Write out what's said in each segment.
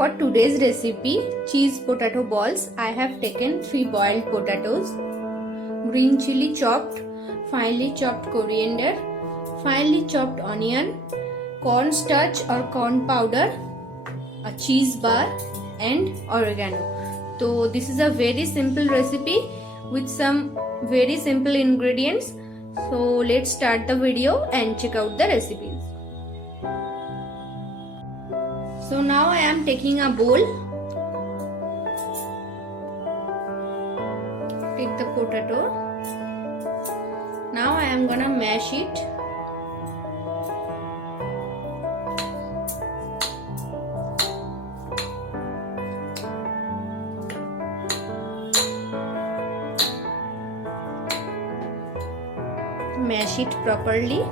For today's recipe, cheese potato balls, I have taken 3 boiled potatoes, green chili chopped, finely chopped coriander, finely chopped onion, cornstarch or corn powder, a cheese bar and oregano. So this is a very simple recipe with some very simple ingredients. So let's start the video and check out the recipes. So now I am taking a bowl. Take the potato. Now I am gonna mash it. Mash it properly.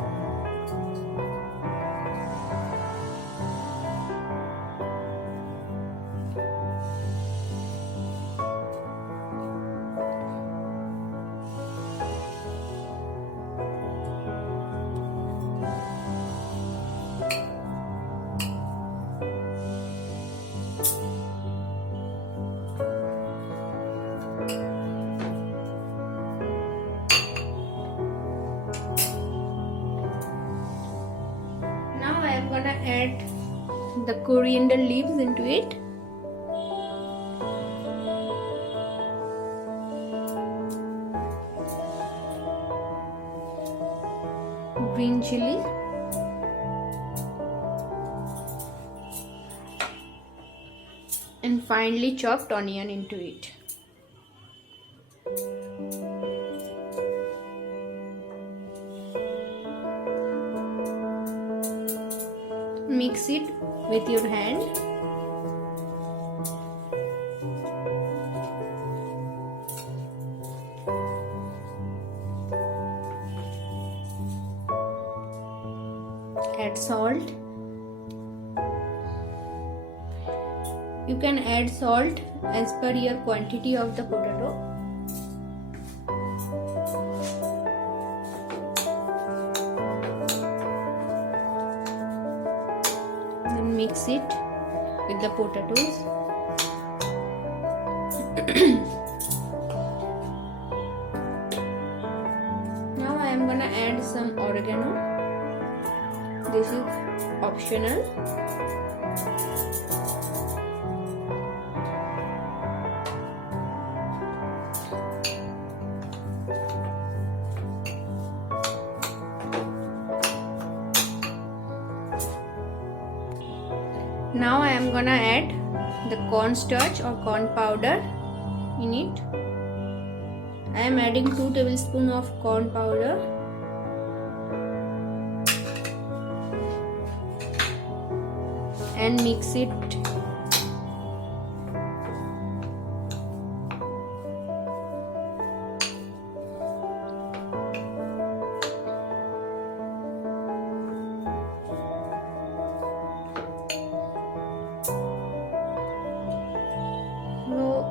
I am gonna add the coriander leaves into it. Green chili. And finely chopped onion into it. Mix it with your hand. Add salt. You can add salt as per your quantity of the potato. Mix it with the potatoes. Now I am gonna add some oregano. This is optional. Now I am gonna add the cornstarch or corn powder in it. I am adding 2 tablespoons of corn powder. And mix it.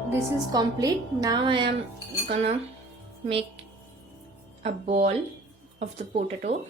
This is complete. Now I am gonna make a ball of the potato.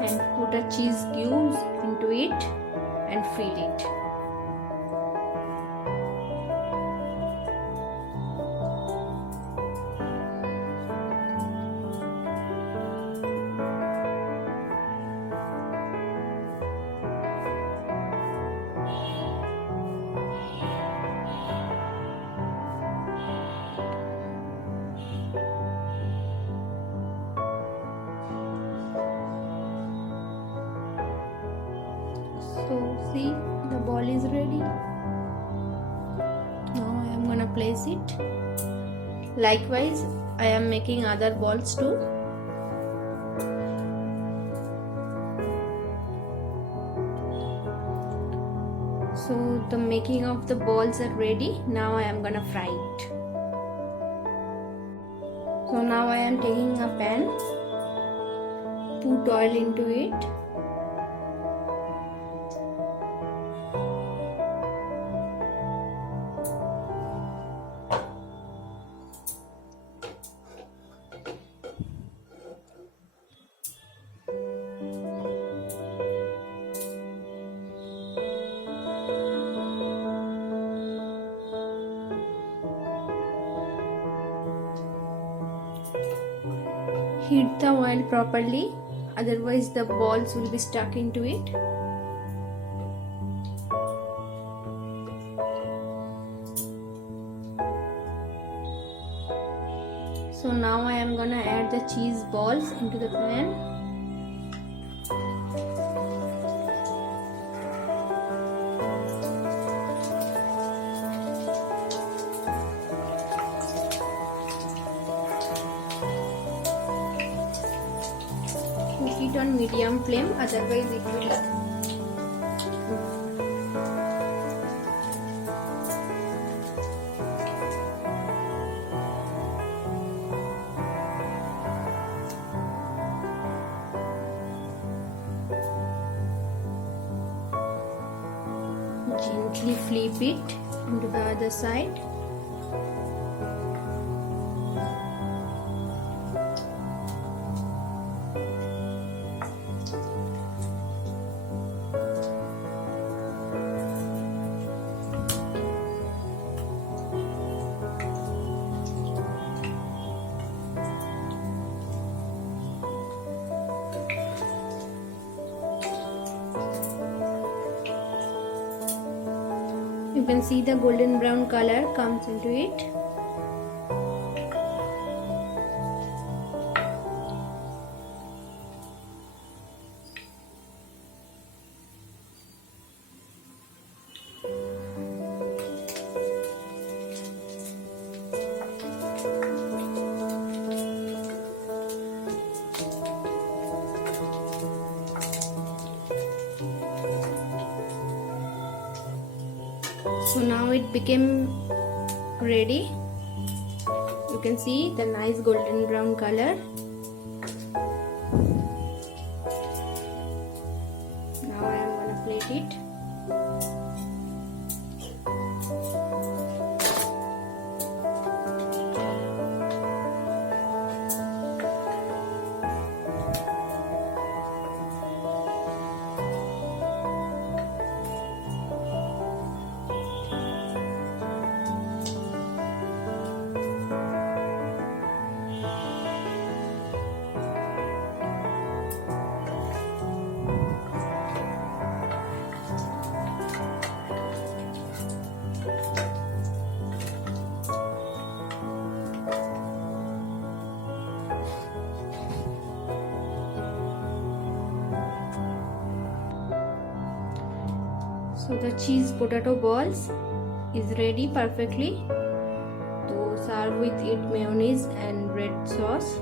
And put a cheese cubes into it and fill it. So see, the ball is ready. Now I am gonna place it. Likewise, I am making other balls too. the making of the balls are ready. Now I am gonna fry it. So now I am taking a pan, put oil into it. Heat the oil properly, otherwise the balls will be stuck into it. So now I am gonna add the cheese balls into the pan. Cook it on medium flame, otherwise it will gently flip it into the other side. You can see the golden brown color comes into it. So now it became ready. You can see the nice golden brown color. Now I am gonna plate it. So the cheese potato balls is ready perfectly. To serve with it mayonnaise and red sauce.